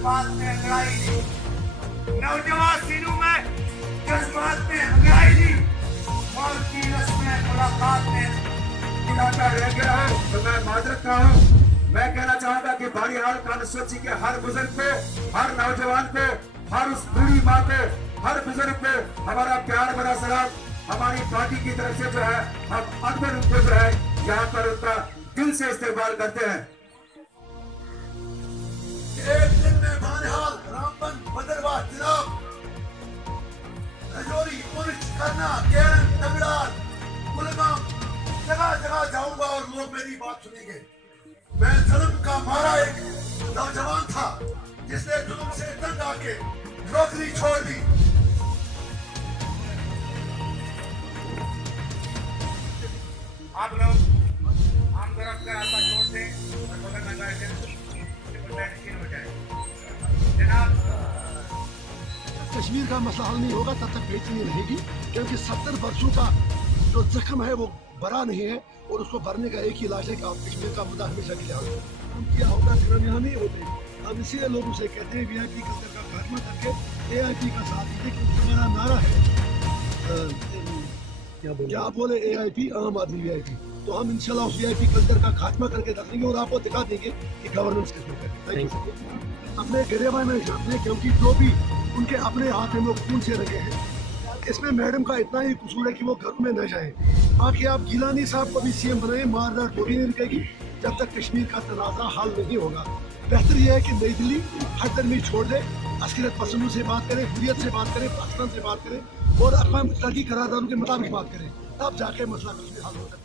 जज्बात में लड़ाई नहीं, नौजवान सीनों में जज्बात में लड़ाई नहीं, मौत की रस्में मुलाकात में इरादा रह गया हो तो मैं माजरत रहा हूँ। मैं कहना चाहूंगा कि बाड़ीहाल कॉन्स्टिट्यूंसी के हर बुजुर्ग को, हर नौजवान को, हर उस बूढ़ी माँ को, हर बुजुर्ग को हमारा प्यार भरा सलाम। हमारी पार्टी की तरफ से जो है हम अकबर उनको जो है यहाँ पर उनका दिल से इस्तेमाल करते हैं। एक दिन में बाड़ीहाल, रामबन, भद्रवाह, चिराग, रजौरी, पुलिस, करना, केरन, तगड़ाल, गुलगाम, जगह जगह जाऊंगा और लोग मेरी बात सुनेंगे। मैं जुल्म का मारा एक नौजवान था जिसने जुल्म से तंग आके नौकरी छोड़ दी। आप लोग आम तरफ का रास्ता छोड़ दें और बगल में बैठे हो जाए। जनाब, कश्मीर का मसला हल नहीं होगा तब तक बेचैनी नहीं रहेगी, क्योंकि 70 वर्षों का जो जख्म है वो भरा नहीं है और उसको भरने का एक ही इलाज है कि आप कश्मीर का मुद्दा हमेशा के लिए हल करें। हम क्या होगा हम यहाँ नहीं होते, हम इसीलिए लोगों से कहते हैं VIP कल्चर का खात्मा करके AIP का साथ दीजिए, क्योंकि हमारा नारा है क्या बोले AIP आम आदमी VIP। तो हम इंशाल्लाह उस VIP कल्चर का खात्मा करके रखेंगे और आपको दिखा देंगे कि गवर्नेंस किसमें करें। अपने गिरेबान में जाते हैं, क्योंकि जो भी उनके अपने हाथ में लोग खून से रखे हैं। इसमें मैडम का इतना ही कसूर है कि वो घर में न जाए। बाकी आप गिलानी साहब को भी CM बनाए, मारदार गोली नहीं रुकेगी जब तक कश्मीर का तनाज़ा हल नहीं होगा। बेहतर यह है कि नई दिल्ली हर तरमीर छोड़ दे, अस्करियत पसंदों से बात करें, हुर्रियत से बात करें, पाकिस्तान से बात करें और अक़वाम मुत्तहिदा की करारदारों के मुताबिक बात करें, तब जाके मसला कश्मीर हल होगा।